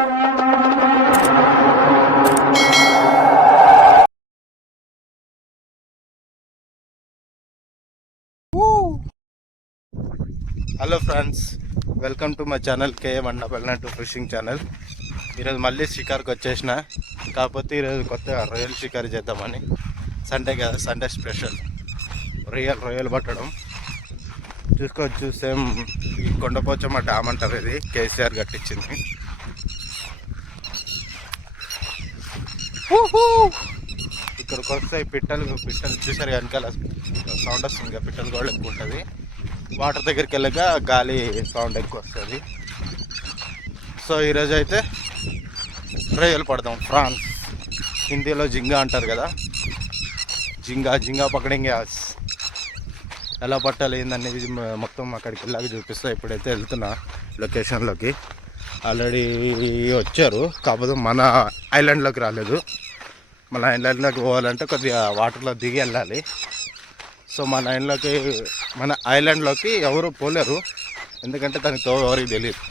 Hello friends, welcome to my channel KM అన్న వెళ్ళినట్టు fishing channel. ఈరోజు మళ్ళీ షికార్కి వచ్చేసిన. కాకపోతే ఈరోజు కొత్తగా రొయ్యలు షికారు చేద్దామని. సండే కదా, సండే స్పెషల్ రొయ్యలు పట్టడం. చూసుకోవచ్చు, సేమ్ ఈ కొండపోచమ్మ డ్యామ్ అంటారు, ఇది కేసీఆర్ కట్టించింది. ఇక్కడికి వస్తే పిట్టలు చూసారు వెనకాల సౌండ్ వస్తుంది కదా, పిట్టలు కూడా ఎక్కువ ఉంటుంది. వాటర్ దగ్గరికి వెళ్ళగా గాలి సౌండ్ ఎక్కువ వస్తుంది. సో ఈరోజు అయితే రొయ్యలు పడదాం. ఫ్రాన్స్, హిందీలో జింగా అంటారు కదా, జింగా పకడింగే. ఎలా పట్టాలి ఏందనేది మొత్తం అక్కడికి వెళ్ళాక చూపిస్తా. ఇప్పుడైతే వెళ్తున్నా లొకేషన్లోకి. ఆల్రెడీ వచ్చారు, కాకపోతే మన ఐలాండ్లోకి రాలేదు. మన ఐలాండ్లోకి పోవాలంటే కొద్దిగా వాటర్లో దిగి వెళ్ళాలి. సో మన ఐలాండ్లోకి ఎవరు పోలేరు, ఎందుకంటే దానికి ఎవరికి తెలియదు.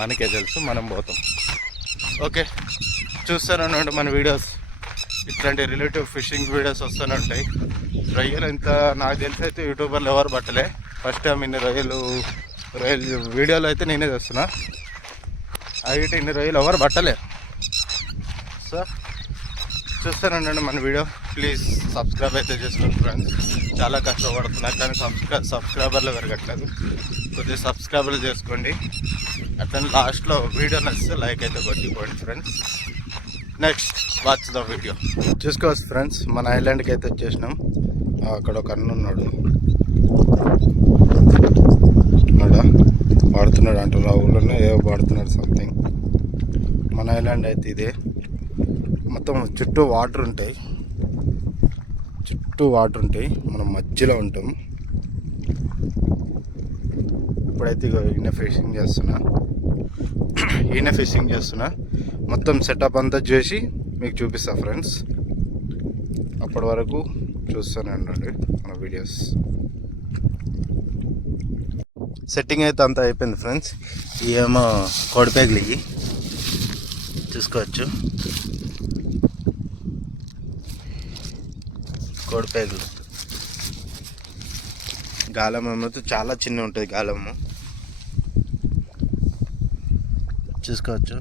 మనకే తెలుసు, మనం పోతాం. ఓకే, చూస్తూనే మన వీడియోస్, ఇట్లాంటి రిలేటివ్ ఫిషింగ్ వీడియోస్ వస్తూనే ఉంటాయి. రొయ్యలు ఇంత నాకు తెలిసి అయితే యూట్యూబర్లు ఎవరు పట్టలే. ఫస్ట్ టైం ఇన్ని రొయ్యలు వీడియోలో అయితే నేనే చేస్తున్నా. అయితే ఇన్ని రొయ్యలు ఎవరు పట్టలే. సో చూస్తానండి మన వీడియో. ప్లీజ్ సబ్స్క్రైబ్ అయితే చేసుకోండి ఫ్రెండ్స్. చాలా కష్టపడుతున్నారు కానీ సబ్స్క్రైబర్లు పెరగట్లేదు. కొద్దిగా సబ్స్క్రైబర్లు చేసుకోండి. అట్లనే లాస్ట్లో వీడియో నచ్చితే లైక్ అయితే కొట్టిపోండి friends. Next watch the video. చూసుకోవచ్చు ఫ్రెండ్స్, మన ఐలాండ్కి అయితే వచ్చేసినాం. అక్కడ ఒక అన్న ఉన్నాడు, పాడుతున్నాడు అంటారు. ఆ ఊళ్ళోనే ఏవో పాడుతున్నాడు సంథింగ్. మన ఐలాండ్ అయితే ఇదే. మొత్తం చుట్టూ వాటర్ ఉంటాయి, మనం మధ్యలో ఉంటాం. ఇప్పుడైతే ఈయన ఫిషింగ్ చేస్తున్నా. మొత్తం సెటప్ అంతా చేసి మీకు చూపిస్తా ఫ్రెండ్స్. అప్పటి వరకు చూస్తూనే ఉండండి మన వీడియోస్. సెట్టింగ్ అయితే అంతా అయిపోయింది ఫ్రెండ్స్. ఏమో కోడిపేగలికి చూసుకోవచ్చు, కోడిపేగలు. గాలం ఏమో చాలా చిన్న ఉంటుంది, గాలము చూసుకోవచ్చు.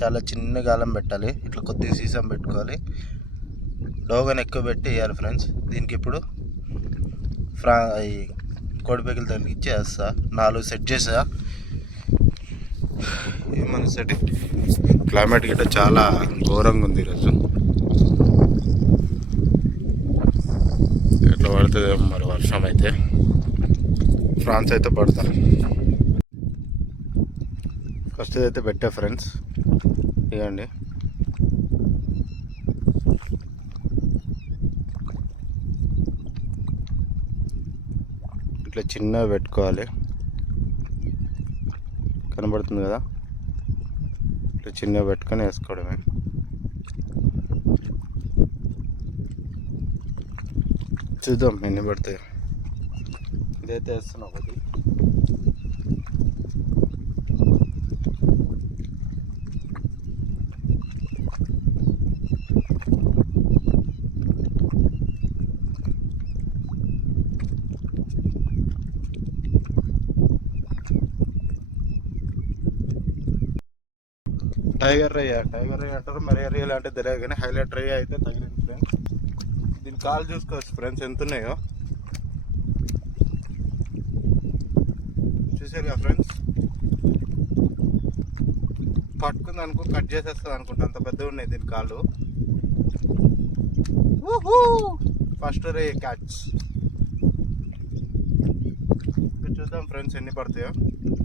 చాలా చిన్న గాలం పెట్టాలి, ఇట్లా కొద్దిగా సీసం పెట్టుకోవాలి. డోగన్ ఎక్కువ పెట్టి వేయాలి ఫ్రెండ్స్. దీనికి ఇప్పుడు ఈ కోడిపేగలు దానికి ఇచ్చేస్తా. 4 సెట్ చేసా. ఏమన్నా సెట్టింగ్. క్లైమేట్ గిట్ట చాలా ఘోరంగా ఉంది ఈరోజు. ఎట్లా పడుతుంది మరి వర్షం అయితే. ఫ్రాన్స్ అయితే పడతాను. ఫస్ట్ అయితే పెట్టా ఫ్రెండ్స్, ఇవ్వండి. ఇట్లా చిన్నగా పెట్టుకోవాలి, కనబడుతుంది కదా. ఇట్లా చిన్నగా పెట్టుకొని వేసుకోవడమే. చూద్దాం ఎన్ని పడతాయి. ఇదైతే వేస్తున్నా ఒకటి. టైగర్ రయ్య అంటారు, మరి రొయ్యలు అంటే తెలియదు కానీ హైలైట్ రయ్య అయితే తగిలింది ఫ్రెండ్స్. దీని కాలు చూసుకోవచ్చు ఫ్రెండ్స్ ఎంత ఉన్నాయో. చూసారు కదా ఫ్రెండ్స్, పట్టుకుంది అనుకో కట్ చేసేస్తుంది అనుకుంటా, అంత పెద్దగా ఉన్నాయి దీని కాళ్ళు. ఫస్ట్ రయ్య క్యాచ్. చూద్దాం ఫ్రెండ్స్ ఎన్ని పడతాయో.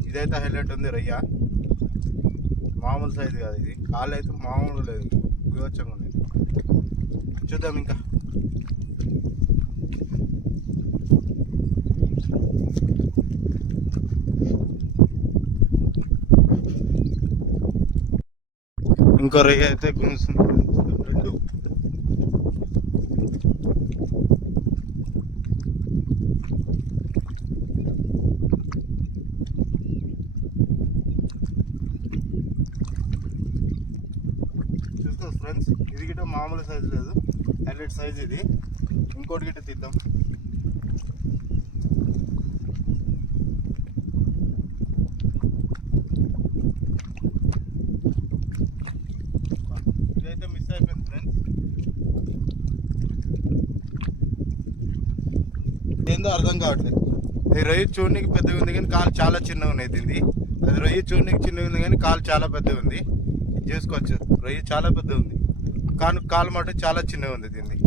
ఇదైతే హైలైట్ ఉంది రయ్య, మామూలు సైజు కాదు ఇది. కాళ్ళు అయితే మామూలు లేదు, వివచ్చంగా ఉంది. చూద్దాం ఇంకా. ఇంకో రొయ్య అయితే గుంజుతుంది. మామూలు సైజు లేదు, హైలైట్ సైజ్ ఇది. ఇంకోటి గిట్ట తీద్దాం. ఇదైతే మిస్ అయిపోయింది ఫ్రెండ్స్. ఏందో అర్థం కావట్లేదు. ఈ రొయ్యి చూడనికి పెద్దగా ఉంది కానీ కాలు చాలా చిన్నగా ఉన్నాయి దీన్ని. అది రొయ్యి చూడనికి చిన్నగా ఉంది కానీ కాలు చాలా పెద్దగా ఉంది. చేసుకోవచ్చు, రొయ్యి చాలా పెద్ద ఉంది కానీ కాలు మటు చాలా చిన్నగా ఉంది దీన్ని.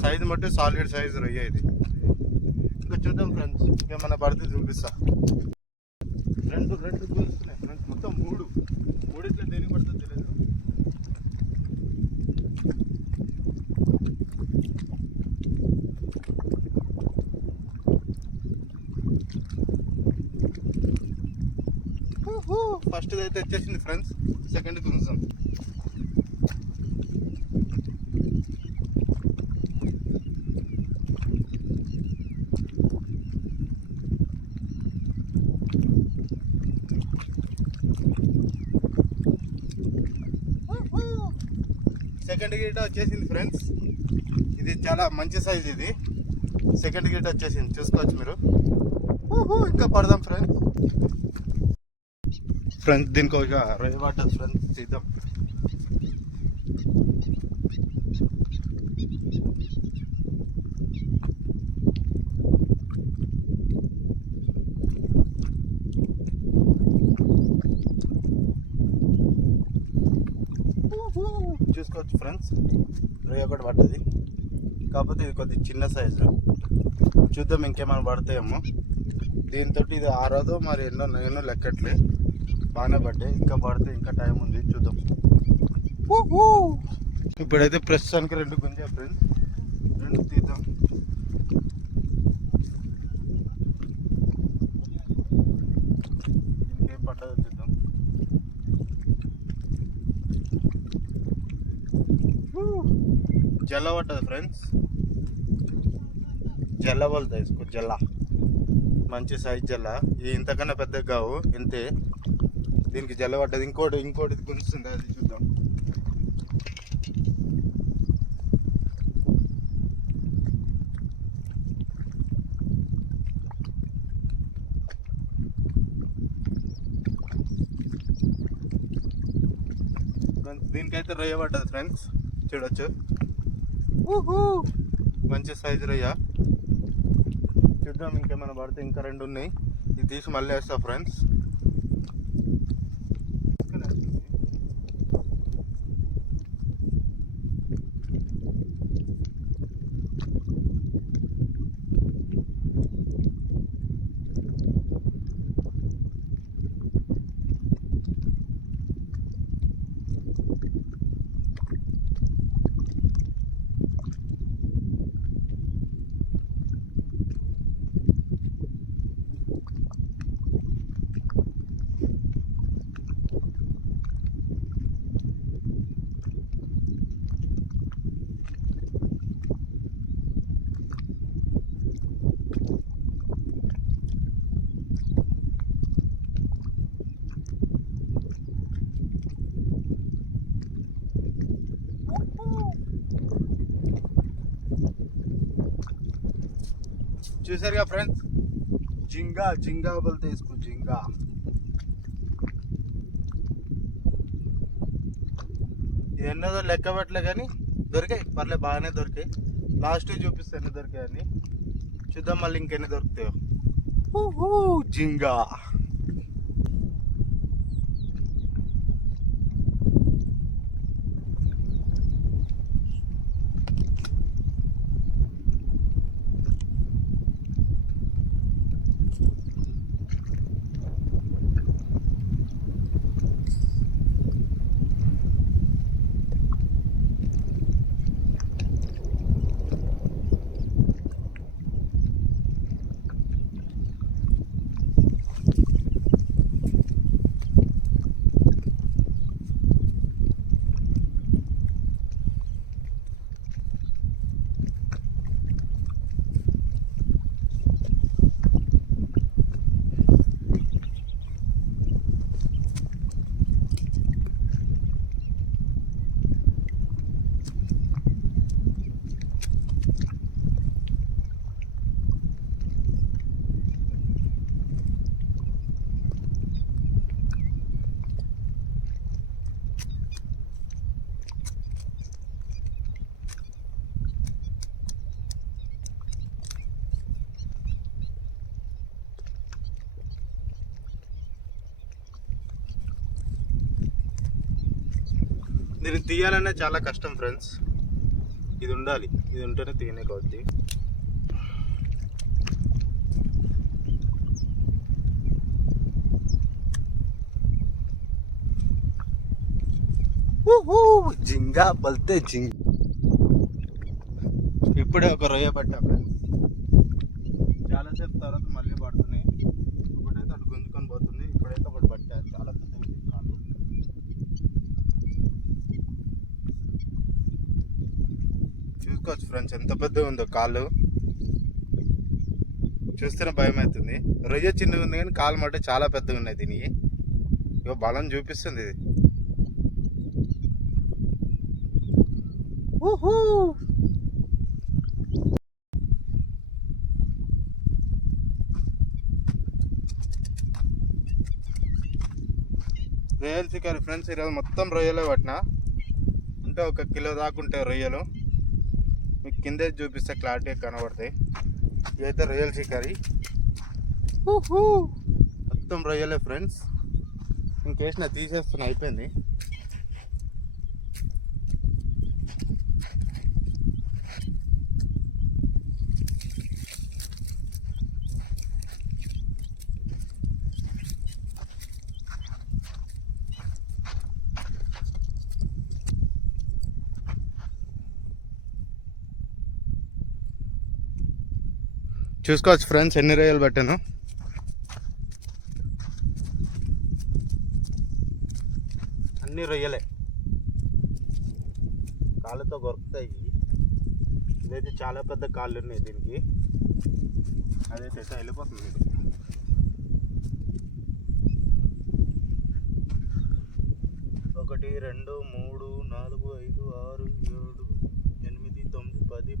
సైజు మటు సాలిడ్ సైజు రొయ్య ఇది. ఇంకా చూద్దాం ఫ్రెండ్స్, ఇంకేమైనా పడితే చూపిస్తా. రెండు చూస్తున్నాయి ఫ్రెండ్స్, మొత్తం మూడిట్లో దేనికి పడుతుందో తెలియదు. ఫస్ట్ అయితే వచ్చేసింది ఫ్రెండ్స్, సెకండ్ గుంజం. సెకండ్ గీట వచ్చేసింది ఫ్రెండ్స్, ఇది చాలా మంచి సైజ్. ఇది సెకండ్ గీట వచ్చేసింది, చూసుకోవచ్చు మీరు. ఇంకా పడదాం ఫ్రెండ్స్. దీనికి ఒక రొయ్య పడ్డది ఫ్రెండ్స్, తీద్దాం. చూసుకోవచ్చు ఫ్రెండ్స్, రొయ్య ఒకటి పడ్డది. కాకపోతే ఇది కొద్దిగా చిన్న సైజు. చూద్దాం ఇంకేమైనా పడతాయేమో. దీంతో ఇది ఆరోదో మరి ఎన్నో లెక్కట్లే. బాగానే పడ్డాయి, ఇంకా పడితే ఇంకా టైం ఉంది, చూద్దాం. ఇప్పుడైతే ప్రస్తుతానికి 2 గుంజా ఫ్రెండ్స్, 2 తీద్దాం. ఇంకేం పడ్డదో చూద్దాం. జల్ల పడ్డది ఫ్రెండ్స్, జల్ల వలత తీసుకో. జల్ల మంచి సైజ్ జల్ల, ఇది ఇంతకన్నా పెద్దగా కావు, ఇంతే. దీనికి జల్ల పడ్డది. ఇంకోటి గుంజుతుంది, అది చూద్దాం. దీనికైతే రొయ్య పడ్డది ఫ్రెండ్స్, చూడొచ్చు. మంచి సైజు రొయ్య. చూద్దాం ఇంకేమైనా పడితే. ఇంకా 2 ఉన్నాయి, ఇది తీసి మళ్ళీ వేస్తా ఫ్రెండ్స్. చూసారుగా ఫ్రెండ్స్, జింగా బోల్తే इसको జింగా. ఇది ఎన్నదో లెక్క పెట్టలే కానీ దొరికాయి, పర్లే బాగానే దొరికాయి. లాస్ట్ చూపిస్తే ఎన్ని దొరికాయని చూద్దాం, మళ్ళీ ఇంకెన్ని దొరుకుతాయో. జింగా దీన్ని తీయాలనే చాలా కష్టం ఫ్రెండ్స్. ఇది ఉండాలి, ఇది ఉంటేనే తీయనే కొద్ది. జింగా బల్తే జింగ్. ఇప్పుడే ఒక రొయ్య పట్టా ఫ్రెండ్స్. చాలాసేపు తర్వాత మళ్ళీ పడుతున్నాయి. ఒకటైతే అటు గుంజుకొని పోతుంది, ఇప్పుడైతే ఒకటి పట్టా. చాలా పెద్ద కాలు. చూసుకోవచ్చు ఫ్రెండ్స్ ఎంత పెద్దగా ఉందో కాళ్ళు. చూస్తేనే భయం అవుతుంది. రొయ్య చిన్నగా ఉంది కానీ కాలు మట్టు చాలా పెద్దగా ఉన్నాయి దీనికి. ఇక బలం చూపిస్తుంది ఇది. రొయ్యలు చికెన్ ఫ్రెండ్స్. ఈరోజు మొత్తం రొయ్యలే పట్టిన. అంటే 1 కిలో దాకా ఉంటాయి రొయ్యలు. మీకు కిందే చూపిస్తే క్లారిటీగా కనబడతాయి. ఇదైతే రొయ్యల చికెన్. మొత్తం రొయ్యలే ఫ్రెండ్స్. ఇంకేసిన తీసేస్తున్నా, అయిపోయింది. చూసుకోవచ్చు ఫ్రెండ్స్ ఎన్ని రొయ్యలు పెట్టాను. అన్ని రొయ్యలే, కాళ్ళతో కొరుకుతాయి. ఇదైతే చాలా పెద్ద కాళ్ళు ఉన్నాయి దీనికి. అదైతే వెళ్ళిపోతుంది. 1 2 3 4 5 6 7 8 9 10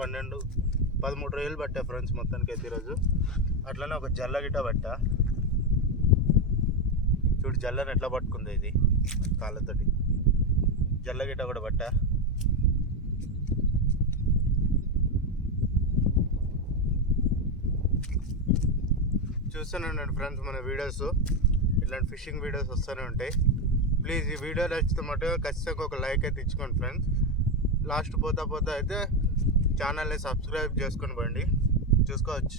12 13 రొయ్యలు పట్టా ఫ్రెండ్స్ మొత్తానికి అయితే ఈరోజు. అట్లనే ఒక జల్ల గిట్ట పట్టా. చూడు జల్లని ఎట్లా పట్టుకుంది ఇది కాళ్ళతోటి. జల్ల గిట్ట కూడా పట్టా. చూస్తూనే ఉండండి ఫ్రెండ్స్ మన వీడియోస్. ఇట్లాంటి ఫిషింగ్ వీడియోస్ వస్తూనే ఉంటాయి. ప్లీజ్ ఈ వీడియో నచ్చితే మటుగా ఖచ్చితంగా ఒక లైక్ అయితే ఇచ్చుకోండి ఫ్రెండ్స్. లాస్ట్ పోతా అయితే ఛానల్ని సబ్స్క్రైబ్ చేసుకొని బండి. చూసుకోవచ్చు.